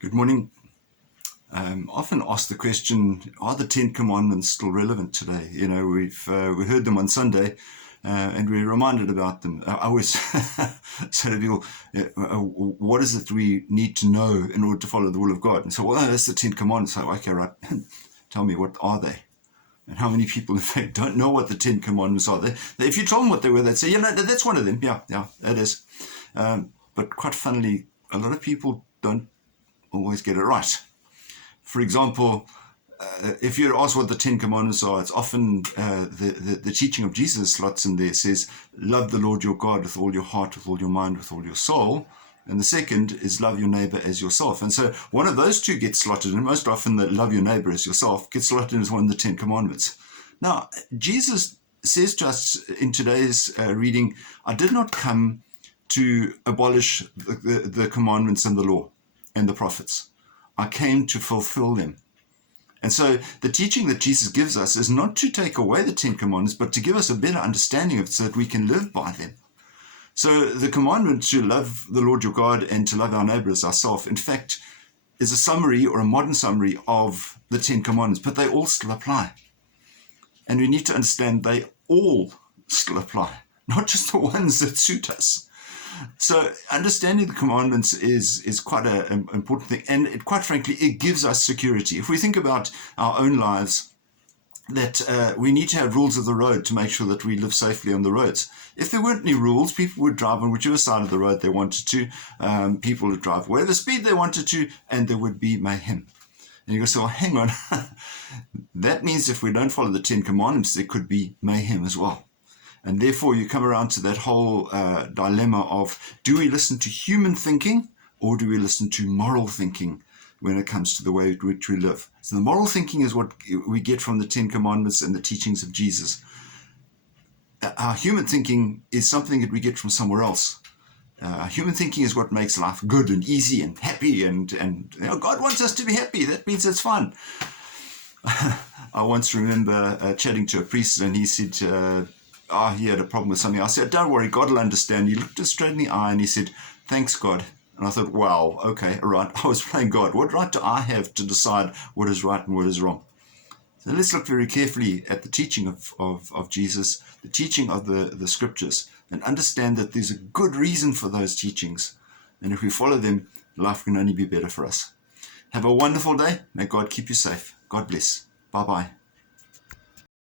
Good morning. Often asked the question, are the Ten Commandments still relevant today? We heard them on Sunday, and we're reminded about them. I always say to people, what is it we need to know in order to follow the will of God? And so, well, that's the Ten Commandments. So, okay, right. Tell me, what are they? And how many people, in fact, don't know what the Ten Commandments are? If you told them what they were, they'd say, that's one of them. Yeah, that is. But quite funnily, a lot of people don't always get it right. For example, if you're asked what the Ten Commandments are, it's often the teaching of Jesus slots in there. It says, love the Lord your God with all your heart, with all your mind, with all your soul. And the second is love your neighbor as yourself. And so one of those two gets slotted in. Most often the love your neighbor as yourself gets slotted in as one of the Ten Commandments. Now, Jesus says to us in today's reading, I did not come to abolish the commandments and the law and the prophets. I came to fulfill them. And so the teaching that Jesus gives us is not to take away the Ten Commandments, but to give us a better understanding of it so that we can live by them. So the commandment to love the Lord your God and to love our neighbor as ourselves, in fact, is a summary or a modern summary of the Ten Commandments, but they all still apply. And we need to understand they all still apply, not just the ones that suit us. So understanding the commandments is quite an important thing. And quite frankly, it gives us security. If we think about our own lives, that we need to have rules of the road to make sure that we live safely on the roads. If there weren't any rules, people would drive on whichever side of the road they wanted to. People would drive whatever speed they wanted to, and there would be mayhem. And you go, so hang on. That means if we don't follow the Ten Commandments, there could be mayhem as well. And therefore, you come around to that whole dilemma of, do we listen to human thinking or do we listen to moral thinking when it comes to the way in which we live? So the moral thinking is what we get from the Ten Commandments and the teachings of Jesus. Our human thinking is something that we get from somewhere else. Human thinking is what makes life good and easy and happy. And God wants us to be happy. That means it's fun. I once remember chatting to a priest, and he said, he had a problem with something. I said, don't worry, God will understand. He looked us straight in the eye and he said, thanks, God. And I thought, wow, okay, all right. I was playing God. What right do I have to decide what is right and what is wrong? So let's look very carefully at the teaching of Jesus, the teaching of the scriptures, and understand that there's a good reason for those teachings. And if we follow them, life can only be better for us. Have a wonderful day. May God keep you safe. God bless. Bye-bye.